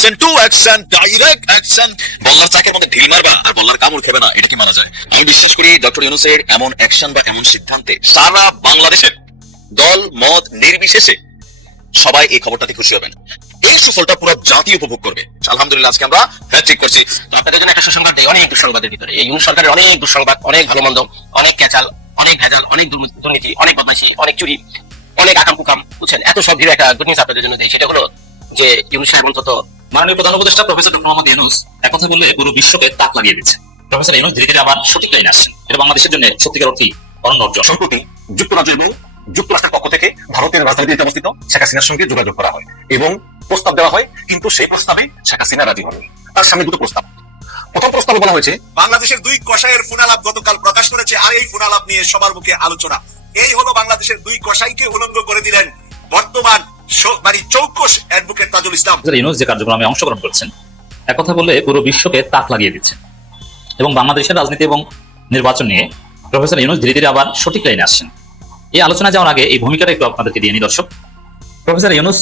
Action to action, direct action. বল্লার চাকের মধ্যে ঢিল মারবা আর বল্লার কামড় খেবে না, এটা কি মানা যায়? আমি বিশ্বাস করি ডক্টর ইউনূসের এমন অ্যাকশন বা এমন সিদ্ধান্তে সারা বাংলাদেশের দল মত নির্বিশেষে সবাই এই খবরটাতে খুশি হবেন। এই সুফলটা পুরো জাতি উপভোগ করবে। আলহামদুলিল্লাহ, আজকে আমরা হ্যাট্রিক করছি। তো আপনাদের জন্য একটা সুসংবাদ দেই, অনেক দুঃসংবাদের ভিতরে এই ইউনূস সরকারের অনেক দুঃসংবাদ, অনেক ভালো মন্দ, অনেক ক্যাচাল, অনেক ভেজাল, অনেক দুর্নীতি, অনেক বদমাইশি, অনেক চুরি, অনেক আকাম কুকাম, বুঝছেন? এত সব ভিড়ে একটা গুড নিউজ আপনাদের জন্য দেয়, সেটা হলো যে ইউনূস সাহেব অন্তত মাননীয় প্রধান উপদেষ্টা প্রফেসর ডক্টর মোহাম্মদ ইউনূস এক কথা বললে পুরো বিশ্বকে তাক লাগিয়ে দিচ্ছে। প্রফেসর ইউনূস ধীরে ধীরে আবার সঠিক লাইনে আসছেন। এটা বাংলাদেশের জন্য সত্যিকার অর্থেই অনন্য অর্জন। সম্প্রতি যুক্তরাজ্য এবং যুক্তরাষ্ট্রের পক্ষ থেকে ভারতের রাজধানীতে অবস্থিত শেখ হাসিনার সঙ্গে যোগাযোগ করা হয় এবং প্রস্তাব দেওয়া হয়, কিন্তু সেই প্রস্তাবে শেখ হাসিনা রাজি হননি। তার সামনে দুটো প্রস্তাব। প্রথম প্রস্তাবে বলা হয়েছে, বাংলাদেশের দুই কসাইয়ের ফোনালাপ গতকাল প্রকাশ করেছে, আর এই ফোনালাপ নিয়ে সবার মুখে আলোচনা। এই হলো বাংলাদেশের দুই কসাইকে উলঙ্গ করে দিলেন বর্তমান চৌকস অ্যাডভোকেট তাজুল ইসলাম। ইউনূস যে কার্যক্রমে অংশগ্রহণ করছেন এক কথা বললে পুরো বিশ্বকে তাক লাগিয়ে দিচ্ছে এবং বাংলাদেশের রাজনীতি এবং নির্বাচন নিয়ে প্রফেসর ইউনূস ধীরে ধীরে আবার সঠিক লাইনে আসছেন। এই আলোচনা যাওয়ার আগে এই ভূমিকাটা একটু আপনাদেরকে দিয়ে নিই দর্শক। প্রফেসর ইউনূস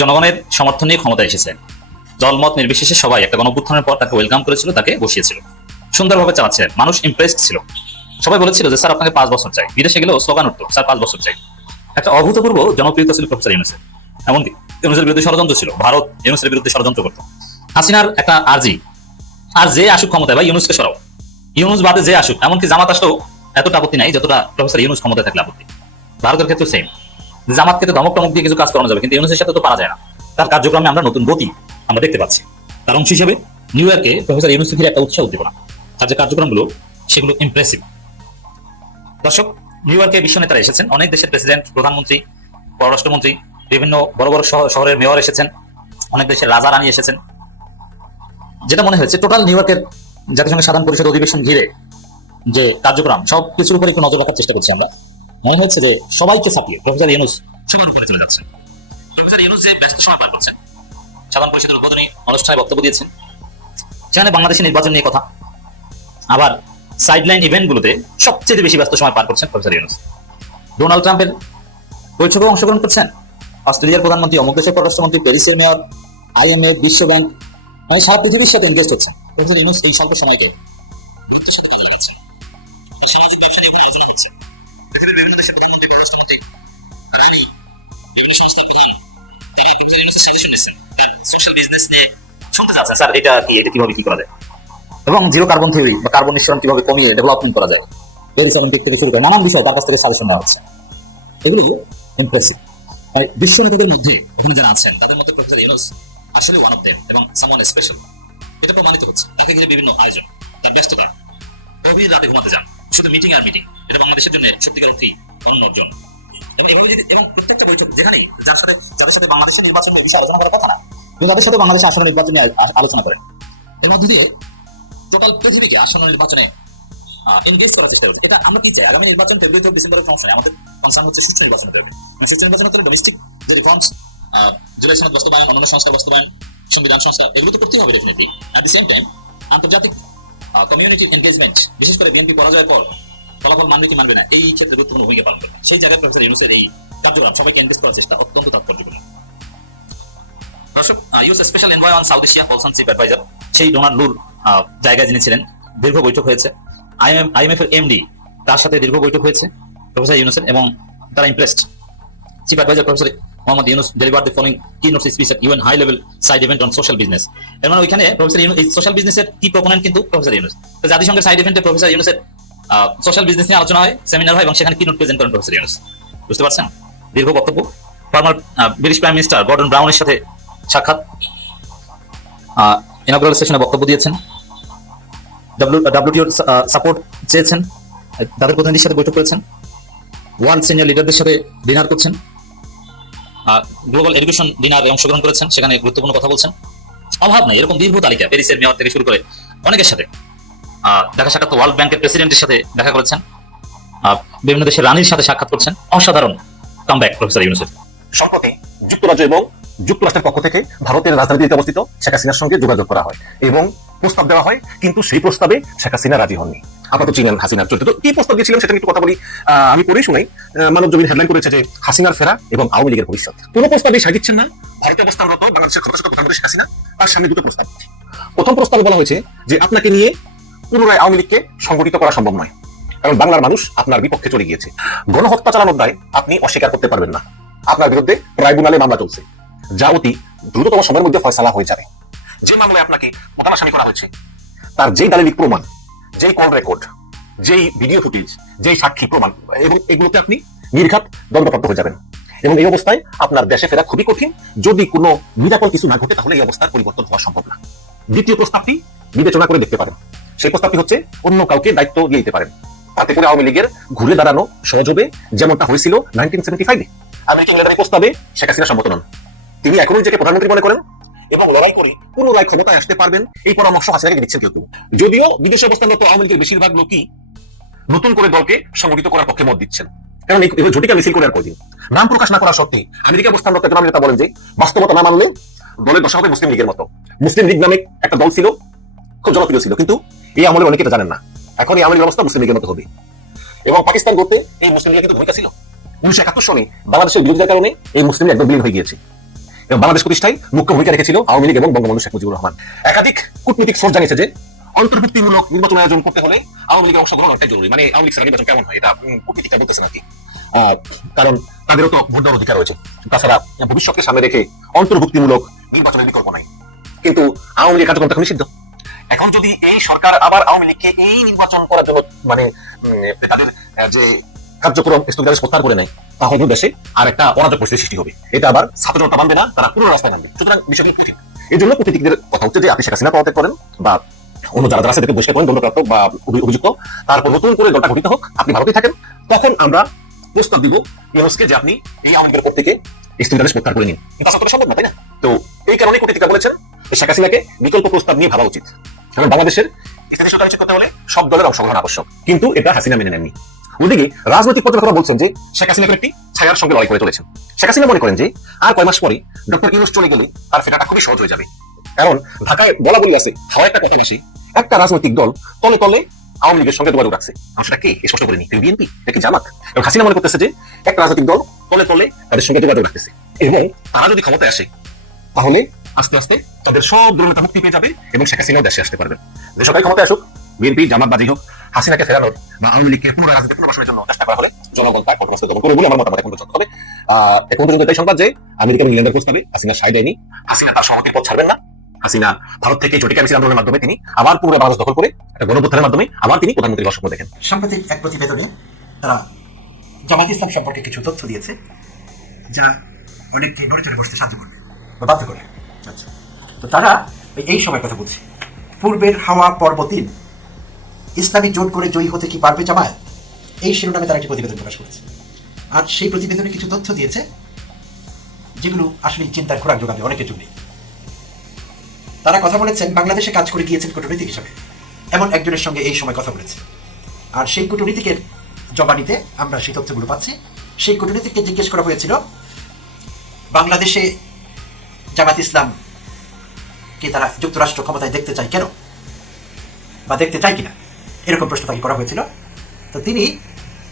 জনগণের সমর্থন নিয়ে ক্ষমতায় এসেছেন। দলমত নির্বিশেষে সবাই একটা গণঅভ্যুত্থানের পর তাকে ওয়েলকাম করেছিল, তাকে বসিয়েছিল, সুন্দরভাবে চালাচ্ছিলেন। মানুষ ইমপ্রেসড ছিল। সবাই বলেছিল যে স্যার আপনাকে 5 বছর চাই। বিদেশে গেলেও স্লোগান উঠতো, স্যার 5 বছর চাই। একটা অভূতপূর্ব জনপ্রিয়তা ছিল প্রফেসর ইউনূসের। এমনকি ইউনূসের বিরুদ্ধে ষড়যন্ত্র ছিল, ভারত ইউনূসের বিরুদ্ধে ষড়যন্ত্র করতো। হাসিনার একটা আর্জি, আর যে আসুক ক্ষমতায় ভাই ইউনূসকে সরাও, ইউনূস বাদে যে আসুক, এমনকি জামাত আসলেও এতটা আপত্তি নাই যতটা প্রফেসর ইউনূস ক্ষমতায় থাকলে আপত্তি। ভারতের ক্ষেত্রে সেম, জামাতকে তো ধমক টমক দিয়ে কিছু কাজ করানো যাবে, কিন্তু ইউনূসের সাথে তো পারা যায় না। তার কার্যক্রমে আমরা নতুন গতি আমরা দেখতে পাচ্ছি। তার অংশ হিসেবে নিউ ইয়র্কে প্রফেসর ইউনূস ফিরে একটা উৎসাহ উদ্দীপনা, তার যে কার্যক্রমগুলো সেগুলো ইমপ্রেসিভ। দর্শক, নিউ ইয়র্কে বিশ্ব নেতারা এসেছেন, অনেক দেশের প্রেসিডেন্ট, প্রধানমন্ত্রী, পররাষ্ট্রমন্ত্রী, বিভিন্ন বড় বড় শহরের মেয়র এসেছেন, অনেক দেশের রাজা রানী এসেছেন। যেটা মনে হয়েছে টোটাল নিউ ইয়র্কের জাতিসংঘের সাধারণ পরিষদ অধিবেশন ঘিরে যে কার্যক্রম সব কিছুর উপর একটু নজর রাখার চেষ্টা করছি আমরা। মনে হচ্ছে যে সবাইকে ছাপিয়ে প্রফেসর ইউনূস সবার উপরে চলে যাচ্ছেন। প্রফেসর ইউনূস যে ব্যস্ত সময় পার করছেন, সাধারণ পরিষদের উদ্বোধনী অনুষ্ঠানে বক্তব্য দিয়েছেন, সেখানে বাংলাদেশের নির্বাচন নিয়ে কথা। আবার সাইডলাইন ইভেন্টগুলোতে সবচেয়ে বেশি ব্যস্ত সময় পার করছেন প্রফেসর ইউনূস। ডোনাল্ড ট্রাম্পের বৈঠকে অংশগ্রহণ করছেন, অস্ট্রেলিয়ার প্রধানমন্ত্রী, অমুক দেশের পররাষ্ট্রমন্ত্রী, প্যারিসের মেয়র, IMF, বিশ্ব ব্যাংক, মানে সারা পৃথিবীর সাথে এনগেজ হচ্ছেন। প্রফেসর ইউনূস এই স্বল্প সময়কে গুরুত্বের সাথে কাজে লাগাচ্ছেন। সামাজিক ব্যবসা নিয়ে আলোচনা হচ্ছে। পৃথিবীর বিভিন্ন দেশের প্রধানমন্ত্রী, পররাষ্ট্রমন্ত্রী, রানী, বিভিন্ন সংস্থার প্রধান, তারা প্রফেসর ইউনূসের সাজেশন নিচ্ছেন, তার সোশ্যাল বিজনেস নিয়ে শুনতে চাচ্ছেন, স্যার এটা কি, এটা কিভাবে কি করা যায়, এবং জিরো কার্বন থিওরি বা কার্বন নিঃসরণ কিভাবে কমিয়ে ডেভেলপমেন্ট করা যায়, প্যারিস অলিম্পিক থেকে শুরু করে নানান বিষয় তার কাছ থেকে সাজেশন নেওয়া হচ্ছে। এগুলো ইমপ্রেসিভ। বিশ্ব নেতাদের মধ্যে ওখানে যারা আছেন তাদের মধ্যে প্রফেসর ইউনূস আসলে ওয়ান অফ দেম এবং সামওয়ান স্পেশাল। এটা প্রমাণিত হচ্ছে। তাকে ঘিরে বিভিন্ন আয়োজন, তার ব্যস্ততা, গভীর রাতে ঘুমাতে যান, শুধু মিটিং আর মিটিং। এটা বাংলাদেশের জন্য সত্যিকার অর্থেই অনন্য অর্জন। এবং এভাবে যদি এবং প্রত্যেকটা বৈঠক যেখানেই যাদের সাথে বাংলাদেশের নির্বাচন নিয়ে বিষয়ে আলোচনা করার কথা না, কিন্তু তাদের সাথে বাংলাদেশের আসন্ন নির্বাচন নিয়ে আলোচনা করেন। এর মধ্যে দিয়ে টোটাল পৃথিবীকে আসন্ন নির্বাচনে এনগেজ করার চেষ্টা করছে। এটা আমরা কি চাই? আগামী নির্বাচন ফেব্রুয়ারি ডিসেম্বরের সমস্যা, আমাদের কনসার্ন হচ্ছে সুষ্ঠু নির্বাচন হবে। সুষ্ঠু নির্বাচন হচ্ছে ডোমেস্টিক যে রিফর্মস, জুলাই সনদ বাস্তবায়ন, অন্যান্য সংস্কার বাস্তবায়ন, সংবিধান সংস্কার, এগুলো তো করতেই হবে definitely. At the same time আন্তর্জাতিক কমিউনিটি এনগেজমেন্ট, বিশেষ করে বিএনপি পরাজয়ের পর ফলাফল মানবে কি মানবে না, এই ক্ষেত্রে গুরুত্বপূর্ণ ভূমিকা পালন করবে। সেই জায়গায় প্রফেসর ইউনূসের এই কার্যক্রম সবাইকে এনগেজ করার চেষ্টা অত্যন্ত তাৎপর্যপূর্ণ। দর্শক, US special envoy on South Asia Paulson chief adviser, সেই ডোনাল্ড লুর জায়গায় যিনি ছিলেন, দীর্ঘ বৈঠক হয়েছে। IMF এর MD, তার সাথে দীর্ঘ বৈঠক হয়েছে প্রফেসর ইউনূসের, এবং তারা impressed. Chief adviser professor Mohammad Yunus delivered the following keynote speech at UN high level side event on social business. এর মানে ওইখানে প্রফেসর ইউনূস এই সোশ্যাল বিজনেসের কি প্রপোনেন্ট কিন্তু প্রফেসর ইউনূস। তো জাতিসংঘের সাইড ইভেন্টে প্রফেসর ইউনূসের সোশ্যাল বিজনেস নিয়ে আলোচনা হয়, সেমিনার হয়, এবং সেখানে কিনোট প্রেজেন্ট করেন প্রফেসর ইউনূস। বুঝতে পারছেন? দীর্ঘ বক্তব্য। Former British prime minister Gordon ব্রাউনের সাথে সাক্ষাৎ, ইনঅগ্রাল সেশনে বক্তব্য দিয়েছেন, WTO সাপোর্ট চেয়েছেন, তাদের প্রতিনিধির সাথে বৈঠক করেছেন, ওয়ার্ল্ড সিনিয়র লিডারদের সাথে ডিনার করছেন, গ্লোবাল এডুকেশন ডিনারে অংশগ্রহণ করেছেন, সেখানে গুরুত্বপূর্ণ কথা বলছেন। অভাব নাই, এরকম দীর্ঘ তালিকা। প্যারিসের মেয়র থেকে শুরু করে অনেকের সাথে দেখা সাক্ষাৎ, ওয়ার্ল্ড ব্যাংকের প্রেসিডেন্টের সাথে দেখা করেছেন, বিভিন্ন দেশের রানীর সাথে সাক্ষাৎ করছেন। অসাধারণ কামব্যাক প্রফেসর ইউনূসের। সম্প্রতি যুক্তরাজ্য এবং যুক্তরাষ্ট্রের পক্ষ থেকে ভারতের রাজধানীতে অবস্থিত শেখ হাসিনার সঙ্গে যোগাযোগ করা হয় এবং প্রস্তাব দেওয়া হয়, কিন্তু সেই প্রস্তাবে শেখ হাসিনা রাজি হননি। আপনারা তো চিনেন হাসিনার চরিত্র। তো কি প্রস্তাব দিয়েছিলেন সেটা নিয়ে একটু কথা বলি। আমি পড়েই শোনাই। মানব জমিন হেডলাইন করেছে যে হাসিনার ফেরা এবং আওয়ামী লীগের ভবিষ্যৎ। কোনো প্রস্তাবে সাই দিচ্ছেন না ভারতে অবস্থানরত বাংলাদেশের ক্ষমতাচ্যুত প্রধানমন্ত্রী শেখ হাসিনা। তার সামনে দুটো প্রস্তাব। প্রথম প্রস্তাবে বলা হয়েছে যে আপনাকে নিয়ে পুনরায় আওয়ামী লীগকে সংগঠিত করা সম্ভব নয়, কারণ বাংলার মানুষ আপনার বিপক্ষে চলে গিয়েছে। গণহত্যা চালানোর দায় আপনি অস্বীকার করতে পারবেন না। আপনার বিরুদ্ধে ট্রাইব্যুনালে মামলা চলছে, যা অতি দ্রুততম সময়ের মধ্যে ফয়সালা হয়ে যাবে। যে মামলায় আপনাকে প্রধান আসামি করা হয়েছে তার যেই দালিলিক প্রমাণ, যেই কল রেকর্ড, যেই ভিডিও ফুটেজ, যেই সাক্ষী প্রমাণ এবং এগুলোতে আপনি নির্ঘাত দণ্ডপ্রাপ্ত হয়ে যাবেন। এবং এই অবস্থায় আপনার দেশে ফেরা খুবই কঠিন। যদি কোনো নিরাপদ কিছু না ঘটে তাহলে এই অবস্থার পরিবর্তন হওয়া সম্ভব না। দ্বিতীয় প্রস্তাবটি বিবেচনা করে দেখতে পারেন। সেই প্রস্তাবটি হচ্ছে অন্য কাউকে দায়িত্ব দিয়ে দিতে পারেন। তাতে করে আওয়ামী লীগের ঘুরে দাঁড়ানো সহজ হবে, যেমনটা হয়েছিল 1975-এ। আমেরিকান লিডারের প্রস্তাবে শেখ হাসিনা সম্মত নন। তিনি এখনো নিজেকে প্রধানমন্ত্রী মনে করেন এবং লড়াই করে পুনরায় ক্ষমতায় আসতে পারবেন এই পরামর্শ হাসিনাকে দিচ্ছেন কেউ। যদিও বিদেশে অবস্থানরত আওয়ামী লীগের বেশিরভাগ লোকই নতুন করে দলকে সংগঠিত করার পক্ষে মত দিচ্ছেন, কারণ এই ঝটিকা মিছিল করে আর কয়দিন। নাম প্রকাশ না করা সত্ত্বে আমেরিকা অবস্থানরত একজন নেতা বলেন যে বাস্তবতা না মানলে দলের দশা হবে মুসলিম লীগের মতো। মুসলিম লীগ নামে একটা দল ছিল, খুব জনপ্রিয় ছিল, কিন্তু এই আমলে অনেকে এটা জানেন না। এখন এই আমলের অবস্থা মুসলিম লীগের মতো হবে। এবং পাকিস্তান করতে এই মুসলিম লীগের কিন্তু ভূমিকা ছিল। 1971 সনে বাংলাদেশের বিরোধিতার কারণে এই মুসলিম লীগ একদম বিলীন হয়ে গিয়েছে। এবং বাংলাদেশ প্রতিষ্ঠায় মুখ্য ভূমিকা রেখেছিল আওয়ামী লীগ এবং বঙ্গবন্ধু শেখ মুজিবুর রহমান। একাধিক কূটনীতিক সোর্স জানিয়েছে যে অন্তর্ভুক্তিমূলক নির্বাচন আয়োজন করতে হলে আওয়ামী লীগের অংশগ্রহণ অনেকটাই জরুরি। মানে আওয়ামী লীগ ছাড়া নির্বাচন কেমন হয়, এটা কূটনীতিকরা বলতেছেন আর কি। কারণ তাদেরও তো ভোট দেওয়ার অধিকার রয়েছে। তাছাড়া ভবিষ্যৎকে সামনে রেখে অন্তর্ভুক্তিমূলক নির্বাচনের বিকল্প নাই। কিন্তু আওয়ামী লীগ কার্যক্রম এখন নিষিদ্ধ। এখন যদি এই সরকার আবার আওয়ামী লীগকে এই নির্বাচন করার জন্য মানে তাদের যে কার্যক্রম স্থগিতাদেশ প্রত্যাহার করে নেয়, তাহলে দেশে আর একটা অরাজক পরিস্থিতি সৃষ্টি হবে। এটা আবার ছাত্র জনতা মানবে না, তারা পুরো রাস্তায় নামবে। সুতরাং বিষয়টি কঠিন। এই জন্য কূটনীতিকদের কথা হচ্ছে যে আপনি শেখ হাসিনা পদত্যাগ করেন বা অন্য যারা যারা থেকে বহিষ্কার করেন, দণ্ডপ্রাপ্ত বা অভিযুক্ত, তারপর নতুন করে দলটা গঠিত হোক, আপনি ভারতেই থাকেন। তখন আমরা প্রস্তাব দিব ইউনুসকে যে আপনি এই আওয়ামী লীগের পদ থেকে স্থগিতাদেশ প্রত্যাহার করে নিন। কিন্তু আসলে সম্ভব না, তাই না? তো এই কারণে কূটনীতিকরা বলেছেন শেখ হাসিনাকে বিকল্প প্রস্তাব নিয়ে ভাবা উচিত। কারণ বাংলাদেশের স্থিতি সরকার করতে হলে সব দলের অংশগ্রহণ আবশ্যক, কিন্তু এটা হাসিনা মেনে নেননি। ওদিকে রাজনৈতিক পর্যবেক্ষকরা বলছেন যে শেখ হাসিনা একটি ছায়ার সঙ্গে লড়াই করে চলেছেন। শেখ হাসিনা মনে করেন যে আর কয় মাস পরে ডক্টর ইউনুস চলে গেলে তার ফেরাটা খুবই সহজ হয়ে যাবে। কারণ ঢাকায় বলা বলি আছে, হাওয়া একটা কথা বেশি। একটা রাজনৈতিক দল তলে তলে আওয়ামী লীগের সঙ্গে যোগাযোগ রাখছে। সেটা কে স্পষ্ট করেনি, বিএনপি নাকি জামাত। এবং হাসিনা মনে করতেছে যে একটা রাজনৈতিক দল তলে তলে তাদের সঙ্গে যোগাযোগ রাখতেছে এবং তারা যদি ক্ষমতায় আসে তাহলে আস্তে আস্তে তাদের সব দুর্নীতি মুক্তি পেয়ে যাবে এবং শেখ হাসিনাও দেশে আসতে পারবেন। যে সরকারি ক্ষমতায় আসুক, বিএনপি জামাত বাজি হোক, হাসিনাকে ফেরানোর বা আওয়ামী লীগকে পুনরায় রাজনীতি পুনর্বাসনের জন্য চেষ্টা করা হলে জনগণ তার কঠোর দমন করবে বলে আমার মতামত এখন পর্যন্ত। তবে এখন পর্যন্ত এটাই সংবাদ যে আমেরিকা এবং ইংল্যান্ডের প্রস্তাবে হাসিনা সায় দেয়নি। হাসিনা তার সভাপতির পদ ছাড়বেন না। হাসিনা ভারত থেকে জটিকা মিছিল আন্দোলনের মাধ্যমে তিনি আবার পুরো বাংলাদেশ দখল করে একটা গণঅভ্যুত্থানের মাধ্যমে আবার তিনি প্রধানমন্ত্রীর স্বপ্ন দেখেন। সাম্প্রতিক এক প্রতিবেদনে তারা জামাত ইসলাম সম্পর্কে কিছু তথ্য দিয়েছে যা অনেককে নড়ে চড়ে বসতে সাহায্য করবে বা বাধ্য করবে। আচ্ছা, তো তারা এই সময় কথা বলছে, পূর্বের হাওয়া পর্ব 3, ইসলামী জোট করে জয়ী হতে কি পারবে জামায়াত, এই শিরোনামে তারা একটি প্রতিবেদন প্রকাশ করেছে। আর সেই প্রতিবেদনে কিছু তথ্য দিয়েছে যেগুলো আসলে চিন্তার খোরাক যোগাবে অনেকের জন্যই। তারা কথা বলেছেন বাংলাদেশে কাজ করে গিয়েছেন কূটনীতিক হিসাবে, এমন একজনের সঙ্গে এই সময় কথা বলেছে। আর সেই কূটনীতিকের জবানিতে আমরা সেই তথ্যগুলো পাচ্ছি। সেই কূটনীতিককে জিজ্ঞেস করা হয়েছিল বাংলাদেশে জামাত ইসলাম কি তারা যুক্তরাষ্ট্র ক্ষমতায় দেখতে চায় কেন, বা দেখতে চায় কিনা, এরকম প্রশ্ন তাকে করা হয়েছিল। তো তিনি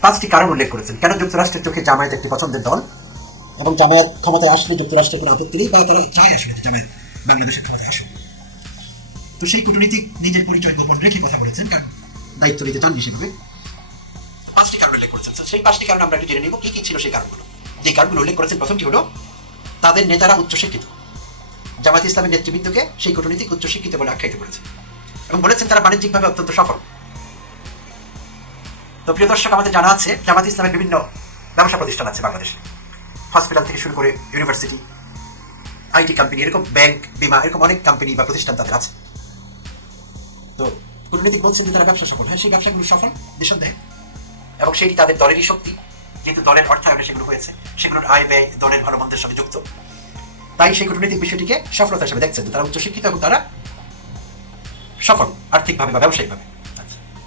5টি কারণ উল্লেখ করেছেন কেন যুক্তরাষ্ট্রের চোখে জামায়াত একটি পছন্দের দল এবং জামায়াত ক্ষমতায় আসলে যুক্তরাষ্ট্রের কোনো আপত্তি নেই বা তারা চায় আসলে জামায়াত বাংলাদেশের ক্ষমতায় আসুক। তো সেই কূটনীতিক নিজের পরিচয় গোপন রেখে কথা বলেছেন, কারণ দায়িত্ব নিতে চান সেভাবে। 5টি কারণ উল্লেখ করেছেন। সেই 5টি কারণ আমরা একটু জেনে নিব কি কি ছিল সেই কারণগুলো। যে কারণগুলো উল্লেখ করেছেন, প্রথমটি হলো তাদের নেতারা উচ্চশিক্ষিত। জামাত ইসলামের নেতৃবৃন্দকে সেই কূটনীতিক উচ্চশিক্ষিত বলে আখ্যায়িত করেছে এবং বলেছেন তারা বাণিজ্যিকভাবে অত্যন্ত সফল। তো প্রিয় দর্শক, আমাদের জানা আছে জামাত ইসলামের বিভিন্ন ব্যবসা প্রতিষ্ঠান আছে বাংলাদেশে, হসপিটাল থেকে শুরু করে ইউনিভার্সিটি, আইটি কোম্পানি, এরকম ব্যাংক, বিমা, এরকম অনেক কোম্পানি বা প্রতিষ্ঠান তাদের আছে। তো কূটনীতিক বলছেন যে তারা ব্যবসা সফল। হ্যাঁ, সেই ব্যবসাগুলো সফল নিঃসন্দেহে, এবং সেটি তাদের দলেরই শক্তি, যেহেতু দলের অর্থায়নে সেগুলো হয়েছে, সেগুলোর আয় ব্যয় দলের ভালো মন্দের সঙ্গে যুক্ত। তাই সেই কূটনীতিক বিষয়টিকে সফলতা হিসেবে দেখছেন যে তারা উচ্চশিক্ষিত এবং তারা সফল আর্থিকভাবে বা ব্যবসায়িকভাবে।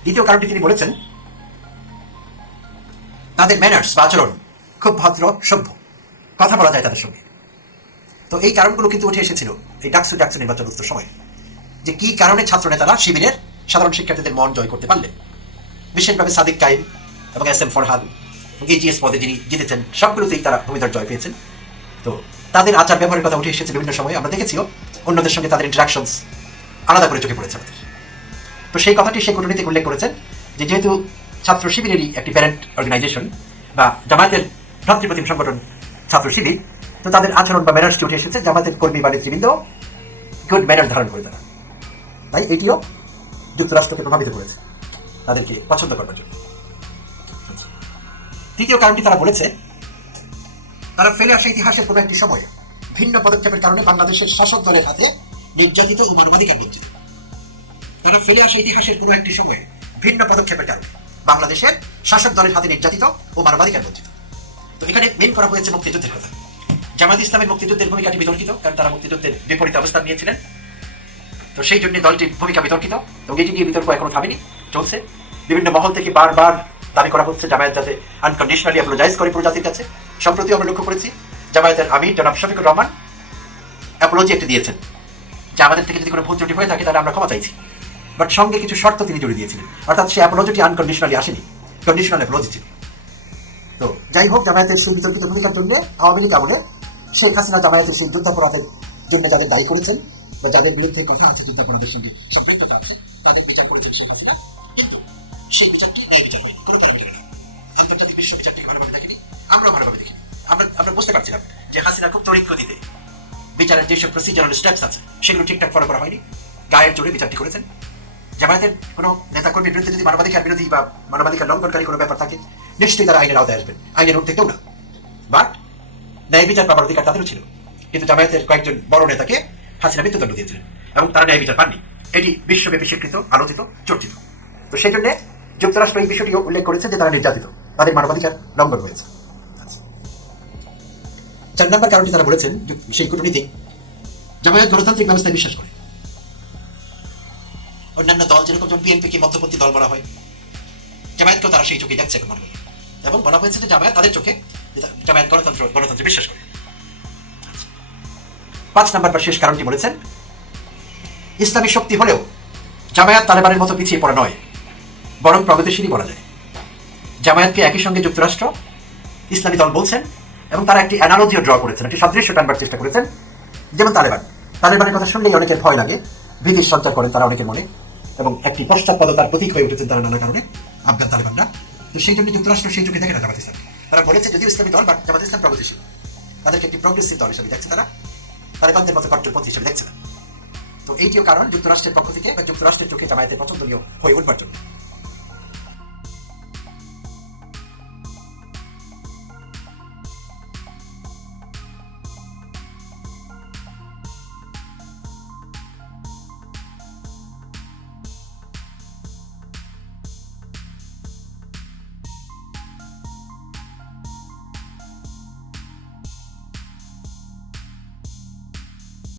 দ্বিতীয় কারণটি তিনি বলেছেন তাদের ম্যানার্স বা আচরণ খুব ভদ্র, সভ্য, কথা বলা যায় তাদের সঙ্গে। তো এই কারণগুলো কিন্তু উঠে এসেছিল এই ডাকসু নির্বাচন সময়, যে কি কারণে ছাত্র নেতারা শিবিরের সাধারণ শিক্ষার্থীদের মন জয় করতে পারলেন। বিশেষভাবে সাদিক কাইম এবং এস এম ফরহাদ এজিএস পদে যিনি জিতেছেন, সবগুলোতেই তারা ভূমিধর জয় পেয়েছেন। তো তাদের আচার ব্যবহারের কথা উঠে এসেছে বিভিন্ন সময়, আমরা দেখেছিও অন্যদের সঙ্গে তাদের ইন্টারাকশনস আলাদা করে চোখে পড়েছে আমাদের। তো সেই কথাটি সেই কূটনীতিক উল্লেখ করেছেন যে যেহেতু ছাত্র শিবিরেরই একটি প্যারেন্ট অর্গানাইজেশন বা জামায়াতের ভ্রাতৃপ্রতিম সংগঠন ছাত্র শিবির, তো তাদের আচরণ বা ম্যানার্সটি উঠে এসেছে জামায়াতের কর্মী বা নেতৃবৃন্দ গুড ম্যানার ধারণ করে তারা, তাই এটিও যুক্তরাষ্ট্রকে প্রভাবিত করেছে তাদেরকে পছন্দ করবার জন্য। তৃতীয় কারণটি তারা বলেছে, তারা ফেলে আসা ইতিহাসের কোনো একটি সময়ে ভিন্ন পদক্ষেপের কারণে বাংলাদেশের শাসক দলের হাতে নির্যাতিত ও মানবাধিকার বঞ্চিত। তারা ফেলে আসা ইতিহাসের কোনো একটি সময়ে ভিন্ন পদক্ষেপের কারণে বাংলাদেশের শাসক দলের হাতে নির্যাতিত ও মানবাধিকার বঞ্চিত। তো এখানে মেন করা হয়েছে মুক্তিযুদ্ধের কথা। জামায়াত ইসলামের মুক্তিযুদ্ধের ভূমিকাটি বিতর্কিত, কারণ তারা মুক্তিযুদ্ধের বিপরীত অবস্থান নিয়েছিলেন। তো সেই জন্য দলটির ভূমিকা বিতর্কিত এবং এটি নিয়ে বিতর্ক এখনো থামেনি, চলছে। বিভিন্ন মহল থেকে বারবার দাবি করা হচ্ছে জামায়াত যাতে আনকন্ডিশনালি অ্যাপোলোজাইজ করে পুরো জাতির কাছে। সম্প্রতি আমরা লক্ষ্য করেছি জামায়াতের আমির জনাব শফিকুর রহমান অ্যাপোলজি একটি দিয়েছেন যে আমাদের থেকে যদি কোনো ভুল ত্রুটি হয়ে থাকে তাহলে আমরা ক্ষমা চাইছি, বাট সঙ্গে কিছু শর্ত তিনি জুড়ে দিয়েছিলেন, অর্থাৎ সেই অ্যাপোলজিটি আনকন্ডিশনালি আসেনি, কন্ডিশনাল অ্যাপোলজি ছিল। তো যাই হোক, জামায়াতের সেই বিতর্কিত ভূমিকার জন্য আওয়ামী লীগ আমলে শেখ হাসিনা জামায়াতের সেই যুদ্ধাপরাধের জন্য যাদের দায়ী করেছেন বা যাদের বিরুদ্ধে কথা আছে যুদ্ধাপরাধের সঙ্গে সম্পৃক্ততা আছে তাদের বিচার করেছেন শেখ হাসিনা, কিন্তু সেই বিচারটি ন্যায় বিচার হয়নি, কোনো প্যারামিটার না। আন্তর্জাতিক বিশ্ব বিচারটিকে ভালোভাবে দেখিনি, আমরা ভালোভাবে দেখিনি। আমরা বুঝতে পারছিলাম যে হাসিনা খুব তড়িৎ গতিতে বিচারের যেসব প্রসিজারাল স্টেপস আছে সেগুলো ঠিকঠাক ফলো করা হয়নি, গায়ের জোরে বিচারটি করেছেন। জামায়াতের কোনো নেতাকর্মীর বিরুদ্ধে যদি মানবাধিকার বিরোধী বা মানবাধিকার লঙ্ঘনকারী কোনো ব্যাপার থাকে নিশ্চয়ই তারা আইনের আওতায় আসবেন, আইনের ঊর্ধ্বে কেউ না, বাট ন্যায় বিচার পাবার অধিকার তাদেরও ছিল। কিন্তু জামায়াতের কয়েকজন বড় নেতাকে হাসিনা মৃত্যুদণ্ড দিয়েছিলেন এবং তারা ন্যায় বিচার পাননি, এটি বিশ্বব্যাপী স্বীকৃত, আলোচিত, চর্চিত। তো সেই জন্য যুক্তরাষ্ট্র এই বিষয়টিও উল্লেখ করেছে যে তারা নির্যাতিত, তাদের মানবাধিকার লঙ্ঘন হয়েছে। 4 নম্বর কারণটি তারা বলেছেন, সেই কূটনীতিক জামায়াত গণতান্ত্রিক ব্যবস্থায় বিশ্বাস করে। অন্যান্য দল যেরকম যেমন বিএনপিকে মধ্যপন্থী দল বলা হয়, জামায়াতকেও তারা সেই চোখে দেখছে এখন মানুষ, এবং বলা হয়েছে যে জামায়াত তাদের চোখে জামায়াত গণতন্ত্রে বিশ্বাস করে। 5 নম্বর বা শেষ কারণটি বলেছেন, ইসলামী শক্তি হলেও জামায়াত তালেবানের মতো পিছিয়ে পড়া নয়, বরং প্রগতিশীলই বলা যায়। জামায়াতকে একই সঙ্গে যুক্তরাষ্ট্র ইসলামী দল বলছেন এবং তারা একটি অ্যানালজিও ড্র করেছেন, একটি সাদৃশ্য টানবার চেষ্টা করেছেন। যেমন তালেবানের কথা শুনলেই অনেকের ভয় লাগে, ভীতির সঞ্চার করেন তারা অনেকের মনে, এবং একটি পশ্চাৎপদতার প্রতীক হয়ে উঠেছেন তারা নানা কারণে আফগান তালেবানরা। তো সেই জন্য যুক্তরাষ্ট্র সেই চোখে দেখে না জামাত ইসলাম। তারা বলেছে যদিও ইসলামী দল, বাট জামাত ইসলাম প্রগতিশীল, তাদেরকে একটি প্রগ্রেসিভ দল হিসেবে দেখছে, তারা তালেবানদের মতো কট্টরপন্থী হিসেবে দেখছে না। তো এইটিও কারণ যুক্তরাষ্ট্রের পক্ষ থেকে বা যুক্তরাষ্ট্রের চোখে জামায়াতের পছন্দনীয় হয়ে উঠবার জন্য।